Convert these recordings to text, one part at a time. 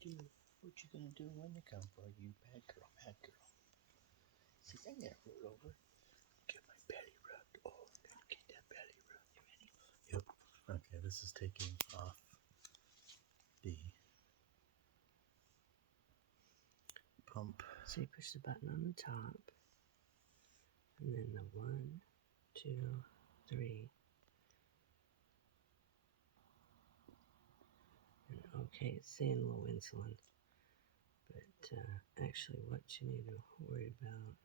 do? What you gonna do when they come for you? Bad girl, bad girl. See, I gotta roll over. Get my belly rubbed. Oh, I'm gonna get that belly rubbed. You ready? Yep. Okay, this is taking off the pump. So you push the button on the top, and then the 1, 2, 3. And okay, it's saying low insulin, but actually what you need to worry about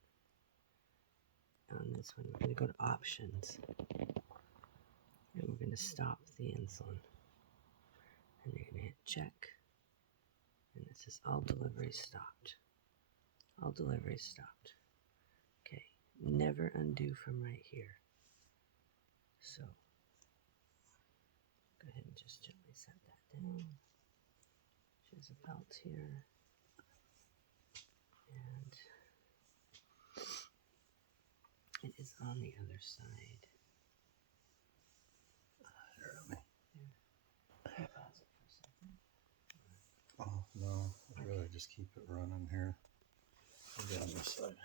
on this one, we're going to go to options, and we're going to stop the insulin, and you're going to hit check, and it says all deliveries stopped. All deliveries stopped. Okay, never undo from right here. So go ahead and just gently set that down. There's a belt here, and it is on the other side. Really? Yeah. Pause it for a second. Oh no, I'd really just keep it running here. Maybe on this side.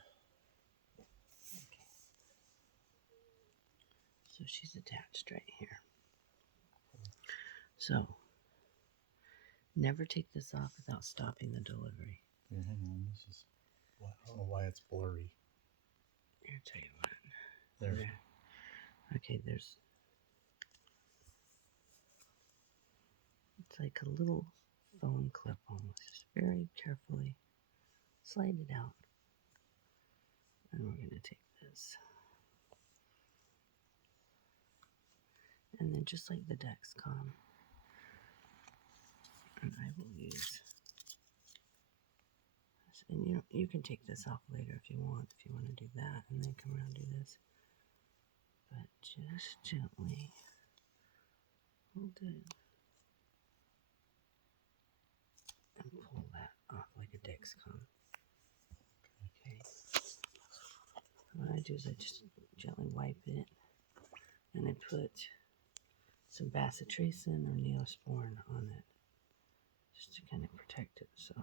Okay. So she's attached right here. So never take this off without stopping the delivery. Yeah, hang on. This is. I don't know why it's blurry. Here, tell you what. There. Okay, there's. It's like a little phone clip almost. Just very carefully slide it out. And we're going to take this. And then just like the Dexcom, and I will use this. And you can take this off later if you want to do that, and then come around and do this. But just gently hold it and pull that off like a Dexcom. Okay. What I do is I just gently wipe it, and I put some bacitracin or neosporin on it, just to kind of protect it, so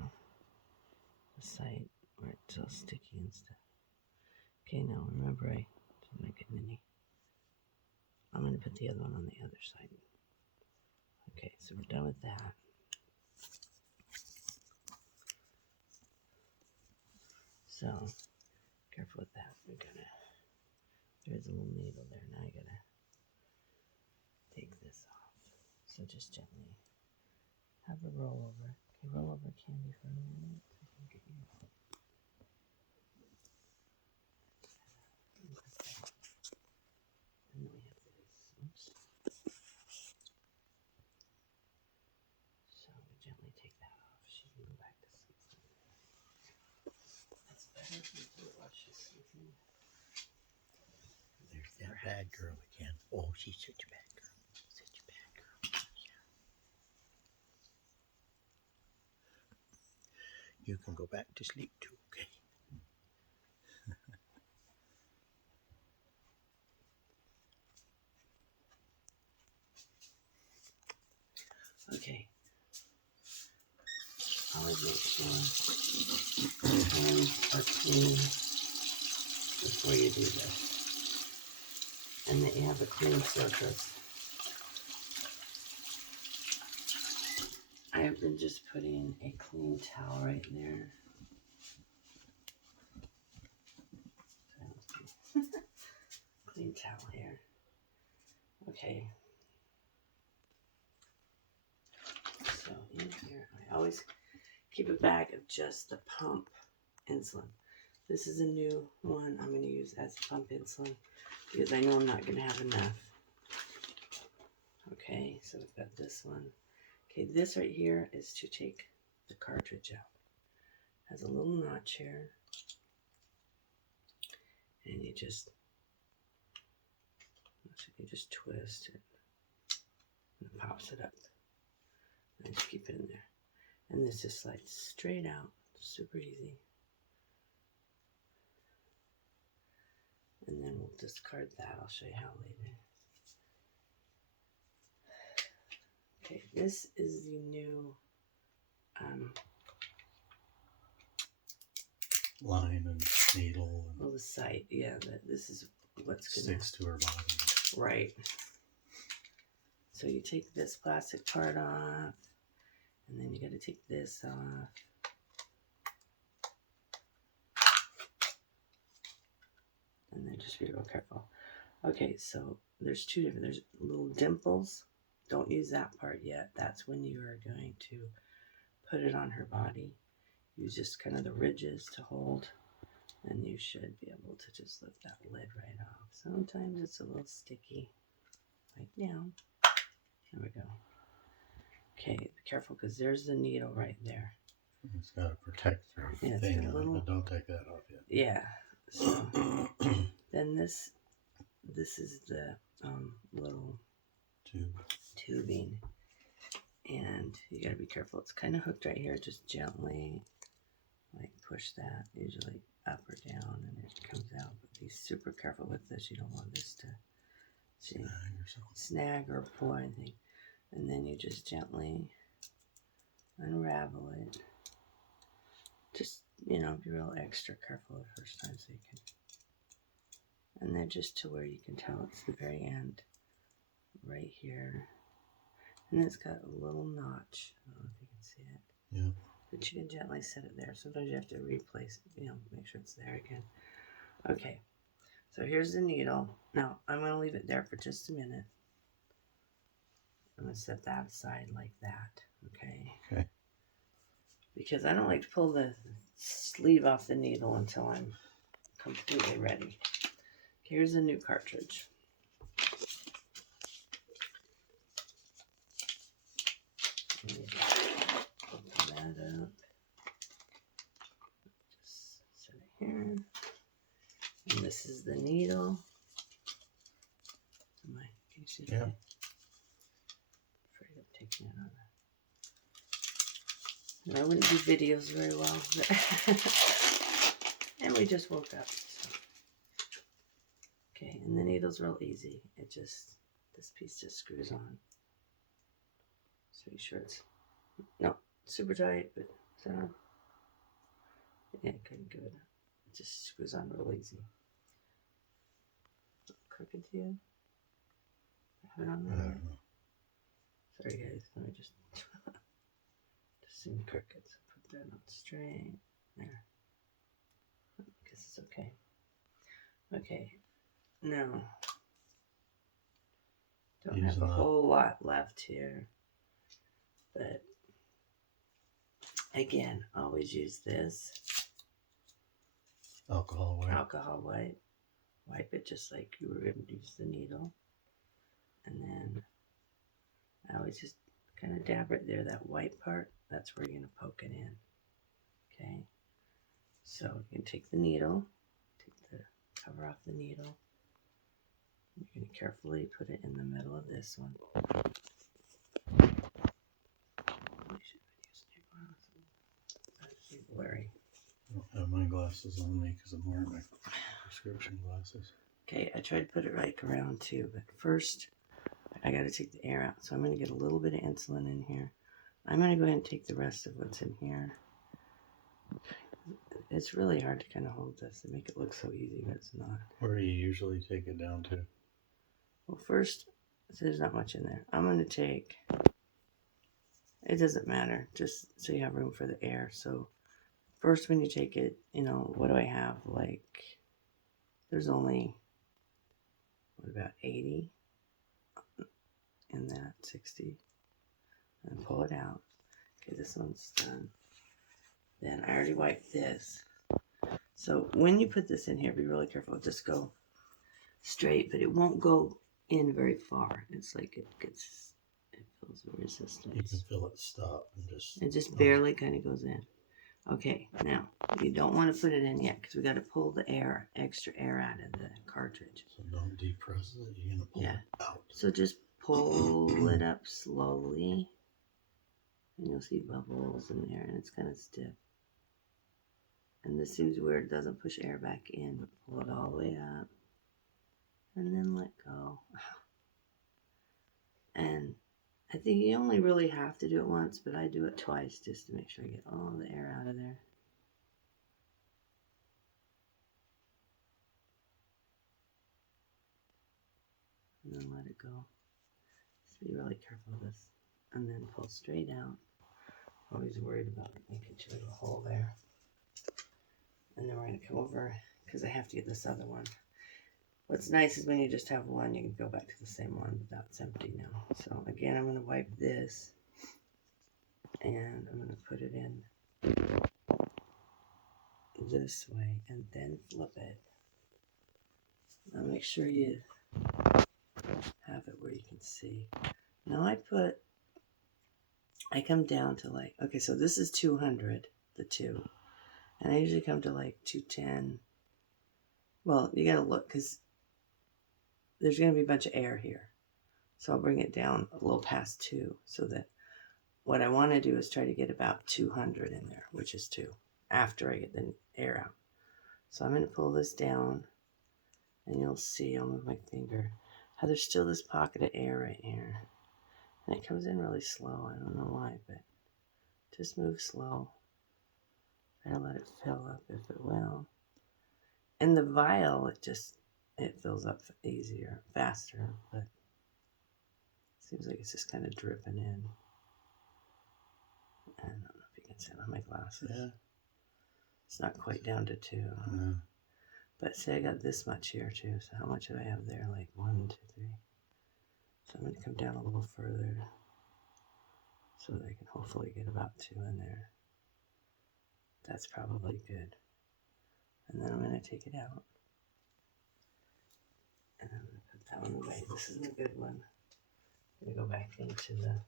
the site where it's all sticky and stuff. Okay, now remember I didn't make it mini. I'm going to put the other one on the other side. Okay, so we're done with that. So, careful with that. There's a little needle there. Now I gotta take this off. So just gently have a roll over. Okay, roll over candy for a minute. I can get you. And then we have this. Oops. So we gently take that off. She can go back to sleep. That's better while she's sleeping. There's that bad girl again. Oh, she's such a bad girl. Such a bad girl. Yeah. You can go back to sleep too, okay? Okay. Always make sure your hands are clean before you do this, and that you have a clean surface. I have been just putting a clean towel right there. Clean towel here. Okay. So in here, I always keep a bag of just the pump insulin. This is a new one I'm going to use as pump insulin because I know I'm not going to have enough. Okay, so we've got this one. Okay, this right here is to take the cartridge out. Has a little notch here, and you just twist it, and it pops it up. And just keep it in there, and this just slides straight out, super easy. And then we'll discard that. I'll show you how later. Okay, this is the new line and needle and Well, the site, yeah, this is what's gonna sticks to her body. right. So you take this plastic part off, and then you got to take this off. And then just be real careful. Okay, so there's two different, there's little dimples. Don't use that part yet. That's when you are going to put it on her body. Use just kind of the ridges to hold, and you should be able to just lift that lid right off. Sometimes it's a little sticky. Right down. There we go. Okay, be careful because there's the needle right there. It's got to protect her Yeah, thing on it, but don't take that off yet. Yeah. So then this is the little tubing, and you got to be careful. It's kind of hooked right here. Just gently, like push that, usually up or down, and it comes out. But be super careful with this. You don't want this to snag or pull anything. And then you just gently unravel it. Just, be real extra careful the first time so you can. And then just to where you can tell it's the very end, right here. And it's got a little notch. I don't know if you can see it. Yeah. But you can gently set it there. Sometimes you have to replace it, make sure it's there again. Okay, so here's the needle. Now, I'm going to leave it there for just a minute. I'm going to set that aside like that, okay? Okay. Because I don't like to pull the sleeve off the needle until I'm completely ready. Here's a new cartridge. Open that up. Just set it here. And this is the needle. Can you see that? Yeah. Afraid of taking it on. And I wouldn't do videos very well. And we just woke up. So. Okay, and the needle's real easy. This piece just screws on. So be sure it's not super tight, but yeah, kind of good. It just screws on real easy. Crooked to you? Have it on there? Sorry guys, let me just seem crooked. So put that on straight. There. I guess it's okay. Okay. Now, don't have a whole lot left here, but again, always use this alcohol wipe. Wipe it just like you were going to use the needle, and then I always just kind of dab right there. That white part, that's where you're going to poke it in. Okay, so you can take the needle, take the cover off the needle. You're going to carefully put it in the middle of this one. That's blurry. I don't have my glasses on me because I'm wearing my prescription glasses. Okay, I tried to put it right around too, but first I got to take the air out. So I'm going to get a little bit of insulin in here. I'm going to go ahead and take the rest of what's in here. It's really hard to kind of hold this and make it look so easy, but it's not. Where do you usually take it down to? Well, first, so there's not much in there. I'm going to take, it doesn't matter, just so you have room for the air. So first when you take it, what do I have? Like, there's only, about 80 in that, 60. And pull it out. Okay, this one's done. Then I already wiped this. So when you put this in here, be really careful. Just go straight, but it won't go in very far. It's like it feels the resistance. You can feel it stop and it just barely kind of goes in. Okay, now you don't want to put it in yet because we got to pull the extra air out of the cartridge. So don't depress it. You're gonna pull it out. So just pull it up slowly, and you'll see bubbles in there, and it's kind of stiff. And this seems weird. It doesn't push air back in, but pull it all the way up. And then let go. And I think you only really have to do it once, but I do it twice just to make sure I get all the air out of there. and then let it go. Just be really careful of this. And then pull straight out. Always worried about making sure there's a hole there. And then we're going to come over, because I have to get this other one. What's nice is when you just have one, you can go back to the same one, but that's empty now. So again, I'm going to wipe this, and I'm going to put it in this way, and then flip it. Now make sure you have it where you can see. Now I come down to like, okay, so this is 200, the 2. And I usually come to like 210. Well, you gotta look, because there's gonna be a bunch of air here. So I'll bring it down a little past 2, so that what I want to do is try to get about 200 in there, which is 2, after I get the air out. So I'm gonna pull this down, and you'll see, I'll move my finger, how there's still this pocket of air right here. And it comes in really slow. I don't know why, but just move slow. And let it fill up if it will. In the vial, it fills up easier, faster, but it seems like it's just kind of dripping in. I don't know if you can see it on my glasses. Yeah. It's not quite down to 2. No. But say I got this much here too. So how much did I have there? Like 1, 2, 3. So I'm going to come down a little further, so that I can hopefully get about 2 in there. That's probably good. And then I'm going to take it out. And I'm going to put that one away. This isn't a good one. I'm going to go back into the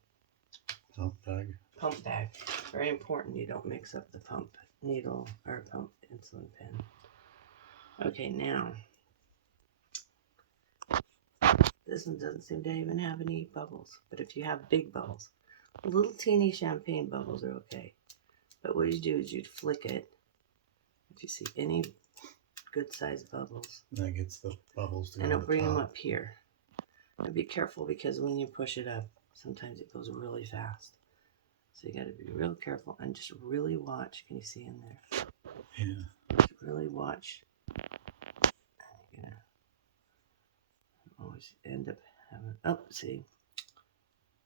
pump bag. Very important you don't mix up the pump needle or pump insulin pen. Okay, now, this one doesn't seem to even have any bubbles. But if you have big bubbles, little teeny champagne bubbles are okay. But what you do is you'd flick it. If you see any good sized bubbles, that gets the bubbles to and it'll bring them up here. And be careful, because when you push it up, sometimes it goes really fast. So you got to be real careful and just really watch. Can you see in there? Yeah. Just really watch. You're gonna always end up having. Oh, see.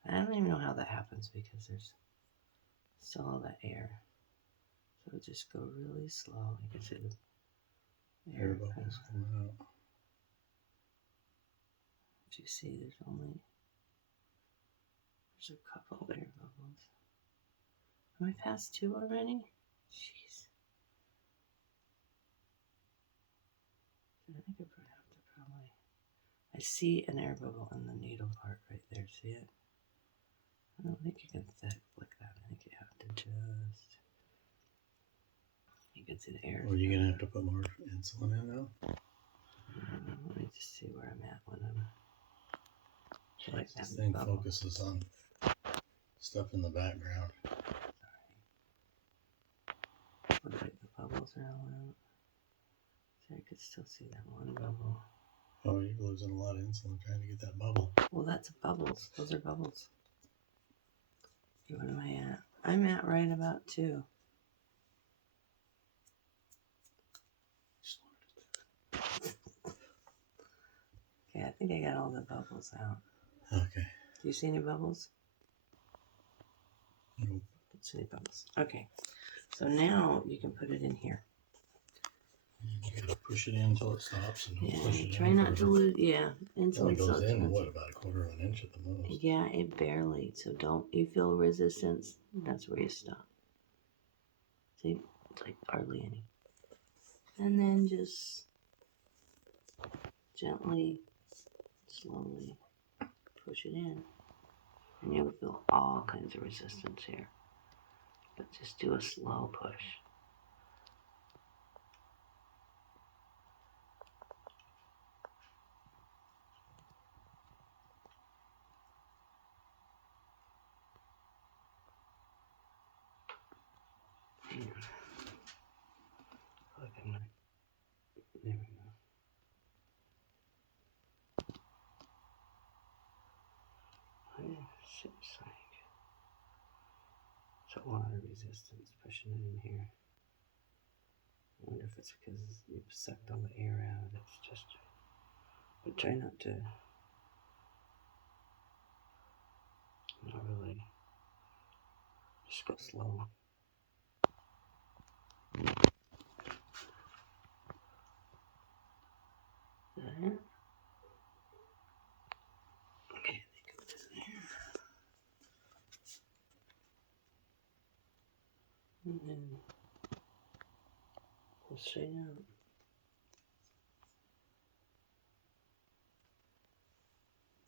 I don't even know how that happens, because there's still all that air. So just go really slow. You can see the Air bubbles coming out. As you see, there's a couple air bubbles. Am I past 2 already? Jeez. I think I have to probably. I see an air bubble in the needle part right there. See it? I don't think you can flick that. I think you have to just. You can see the air. Well, you're gonna have to put more insulin in now. Let me just see where I'm at when I'm. Like This thing focuses on stuff in the background. Looks like the bubbles are all out. See, I could still see that one bubble. Oh, you're losing a lot of insulin trying to get that bubble. Well, that's bubbles. Those are bubbles. What am I at? I'm at right about 2. Okay, I think I got all the bubbles out. Okay. Do you see any bubbles? Nope. Don't see any bubbles. Okay. So now you can put it in here. You gotta push it in until it stops, and don't push it try in not to lose. Yeah, it insulin only goes in what, about a quarter of an inch at the most. Yeah, it barely. So don't you feel resistance? That's where you stop. See, it's like hardly any. And then just gently, slowly push it in, and you'll feel all kinds of resistance here. But just do a slow push. Look, I'm not. There we go. It seems like it's a lot of resistance pushing it in here. I wonder if it's because you've sucked all the air out. It's just. But try not to Not really. Just go slow. There. Okay, they go to there. And then pull straight out.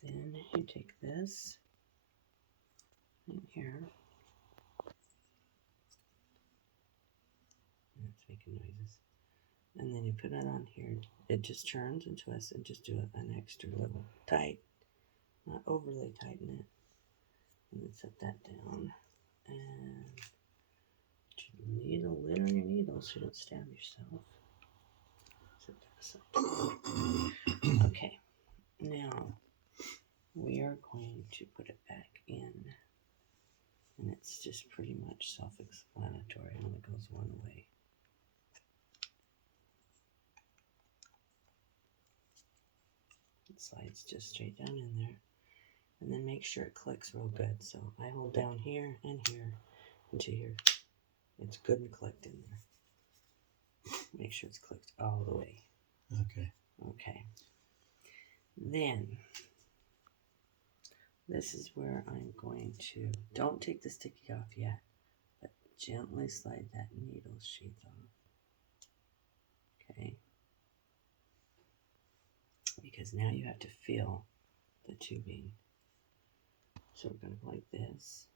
Then you take this in here. It's making noises. And then you put it on here. It just turns and twists and just do it an extra little tight. Not overly tighten it. And then set that down. And needle, lid on your needle so you don't stab yourself. Set that aside. Okay. Now we are going to put it back in. And it's just pretty much self-explanatory. It only goes one way. It slides just straight down in there. And then make sure it clicks real good. So I hold down here and here into here. It's good and clicked in there. Make sure it's clicked all the way. Okay. Okay. Then, this is where I'm going to, don't take the sticky off yet, but gently slide that needle sheath off. Okay. Because now you have to feel the tubing. So we're going to go like this.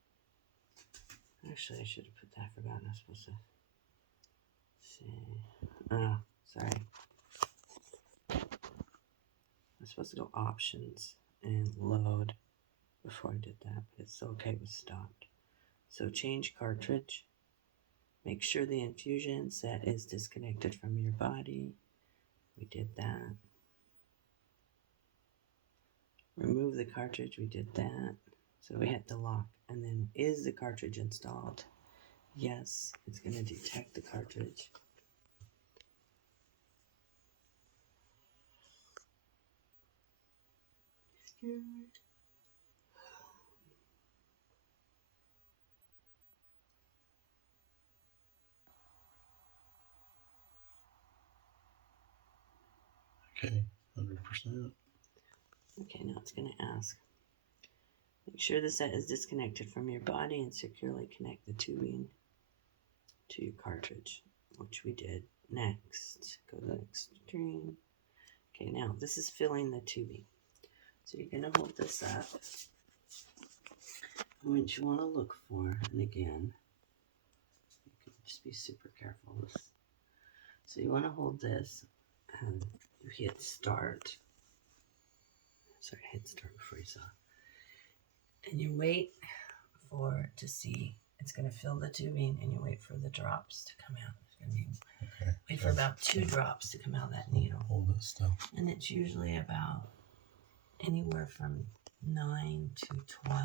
Actually, I should have put that. I forgot. I was supposed to see. Oh, sorry. I was supposed to go options and load before I did that, but it's okay with stopped. So change cartridge. Make sure the infusion set is disconnected from your body. We did that. Remove the cartridge. We did that. So we hit the lock. And then, is the cartridge installed? Yes, it's going to detect the cartridge. Excuse me. Okay, 100%. Okay, now it's going to ask. Make sure the set is disconnected from your body and securely connect the tubing to your cartridge, which we did. Next, go to the next screen. Okay, now this is filling the tubing. So you're going to hold this up. What you want to look for, and again, you can just be super careful with. So you want to hold this, and you hit start. Sorry, hit start before you saw. And you wait for to see. It's going to fill the tubing, and you wait for the drops to come out. It's going to be, okay. Wait for about 2 drops to come out of that needle. Hold it still. And it's usually about anywhere from 9 to 12.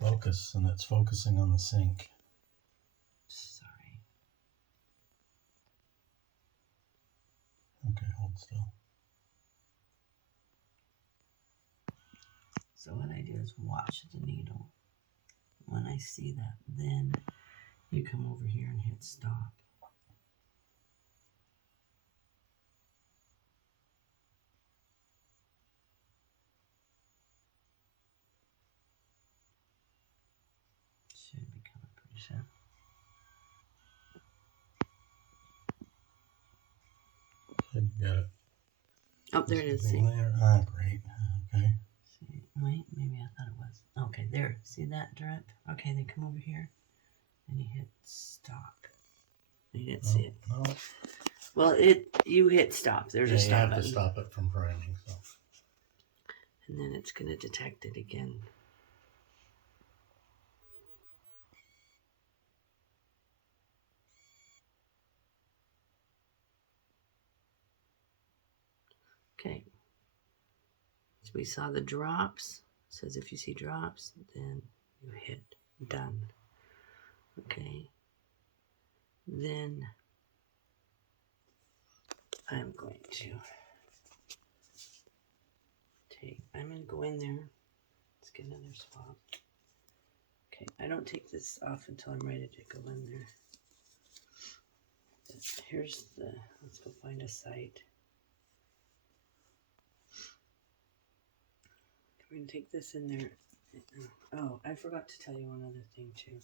Focus, and it's focusing on the sink. Sorry. Okay, hold still. So what I do is watch the needle. When I see that, then you come over here and hit stop. Should be coming pretty soon. You got it. Oh, there it is. See? There. Ah, great. Okay. See? Wait, maybe I thought it was. Okay, there. See that drip? Okay, then come over here and you hit stop. You didn't see it. No. Well, you hit stop. There's a stop you have button. to stop it from grinding. So. And then it's going to detect it again. Okay. So we saw the drops. It says if you see drops, then you hit done. Okay. Then I'm going to Okay, I'm going to go in there. Let's get another swab. Okay, I don't take this off until I'm ready to go in there. Here's the, let's go find a site. We're going to take this in there. Oh, I forgot to tell you one other thing too.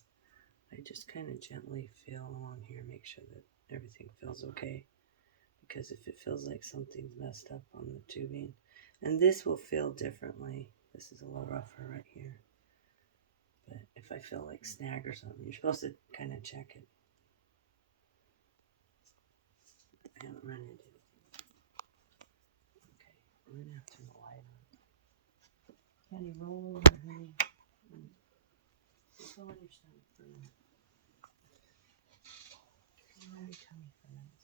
I just kind of gently feel along here, make sure that everything feels okay. Because if it feels like something's messed up on the tubing, and this will feel differently. This is a little rougher right here. But if I feel like snag or something, you're supposed to kind of check it. I haven't run into it. Okay, I'm going to have to turn the light on. Honey, roll over, honey. Just go on your stomach for a minute. Roll on your tummy for a minute.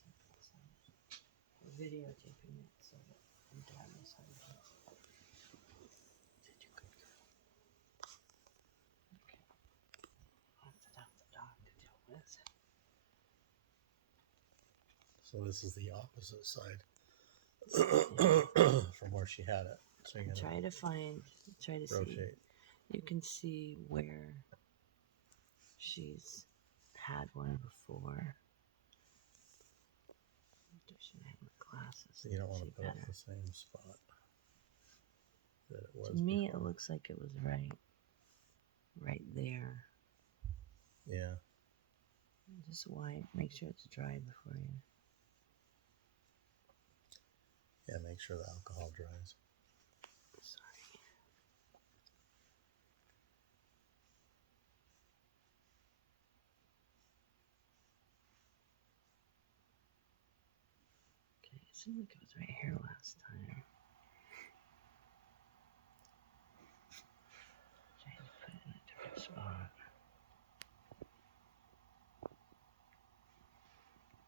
We're videotaping it so that your dad knows how to do it. Did you good girl? Okay. I'll have to have the dog to deal with. So this is the opposite side from where she had it. So you're Try gonna to see. rotate. You can see where she's had one before. I should have my glasses. So you don't want to See put it better. in the same spot that it was To me, before. it looks like it was right there. Yeah. Just wipe. Make sure it's dry before you. Yeah, make sure the alcohol dries. Sorry. Okay, it seemed like it was right here last time. Trying to put it in a different spot.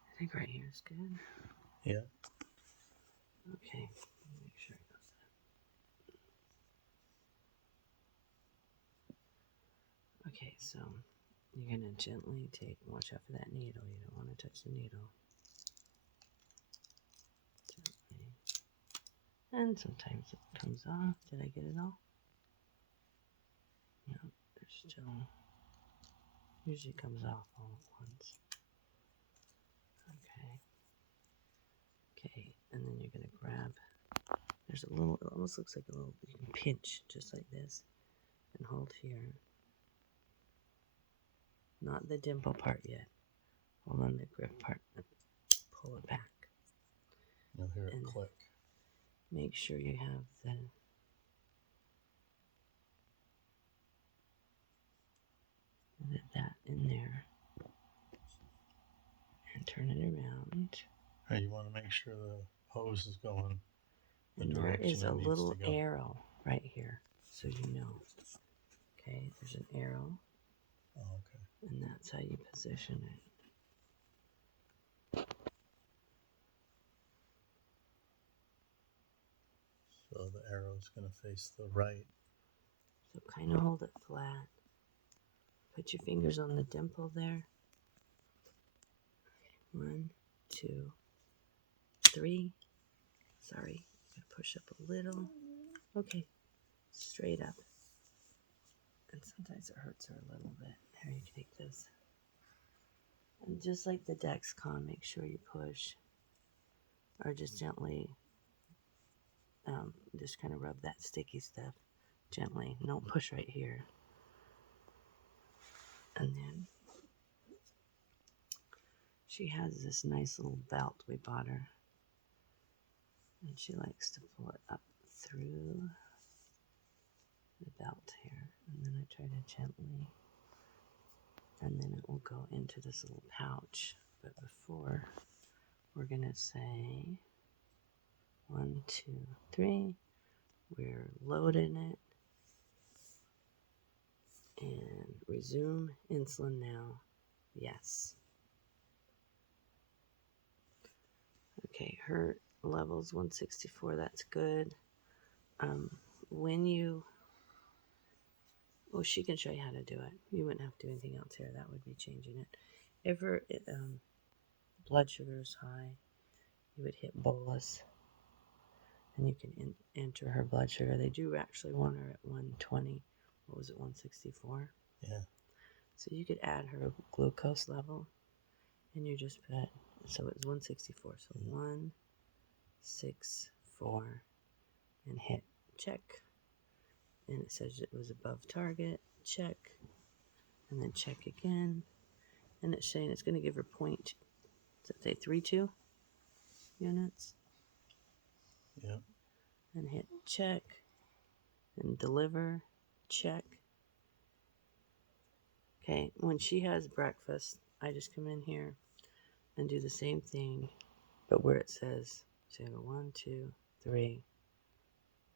I think right here is good. Yeah. Okay, make sure it goes that. Okay, so you're gonna gently watch out for that needle. You don't want to touch the needle. Gently. And sometimes it comes off. Did I get it all? No, there's still. Usually comes off all at once. Okay, and then you're gonna grab. There's a little. It almost looks like a little. You can pinch just like this, and hold here. Not the dimple part yet. Hold on the grip part and pull it back. You'll hear it And click. make sure you have that in there. And turn it around. Hey, you want to make sure the hose is going the And there direction is a it needs little to go. arrow right here, so you know. Okay, there's an arrow. Oh, okay. And that's how you position it. So the arrow's going to face the right. So kind of hold it flat. Put your fingers on the dimple there. 1, 2, 3. Sorry, gotta push up a little. Okay, straight up. And sometimes it hurts her a little bit. Here, you can take this. And just like the Dexcon, make sure you push, or just gently, just kind of rub that sticky stuff gently. Don't push right here. And then she has this nice little belt we bought her. And she likes to pull it up through the belt here. And then I try to gently, and then it will go into this little pouch. But before, we're going to say 1, 2, 3. We're loading it. And resume insulin now. Yes. Okay, her level's 164. That's good. When you, well, she can show you how to do it. You wouldn't have to do anything else here. That would be changing it. If her blood sugar is high, you would hit bolus. and you can enter her blood sugar. They do actually want her at 120. What was it, 164? Yeah. So you could add her glucose level, and you just put, so it was 164. So 164, and hit check. And it says it was above target, check, and then check again. And it's saying it's going to give her point, does it say 32 units? Yeah. And hit check, and deliver, check. Okay, when she has breakfast, I just come in here and do the same thing, but where it says, so 1, 2, 3.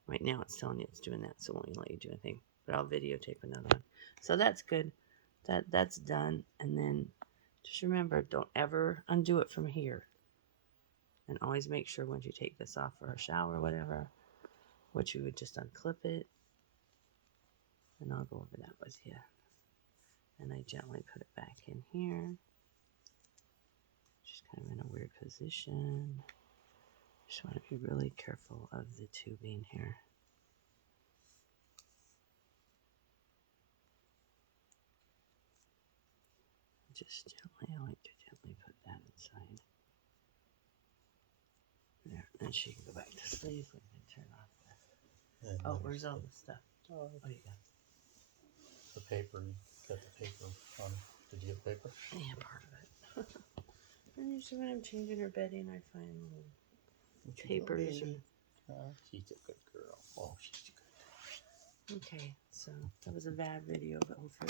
Right now it's telling you it's doing that, so it won't even let you do anything. But I'll videotape another one. So that's good. That's done. And then just remember, don't ever undo it from here. And always make sure once you take this off for a shower or whatever, what you would just unclip it. And I'll go over that with you. And I gently put it back in here. Just kind of in a weird position. Just want to be really careful of the tubing here. Just gently, I like to gently put that inside. There, then she can go back to sleep. We can turn off the... And Oh, where's all the stuff? Oh, What do you got? the paper. You got the paper on. Did you get paper? Yeah, part of it. And usually when I'm changing her bedding, I find little What you doing, papers. baby? She's a good girl. Oh, she's a good girl. Okay, so that was a bad video, but hopefully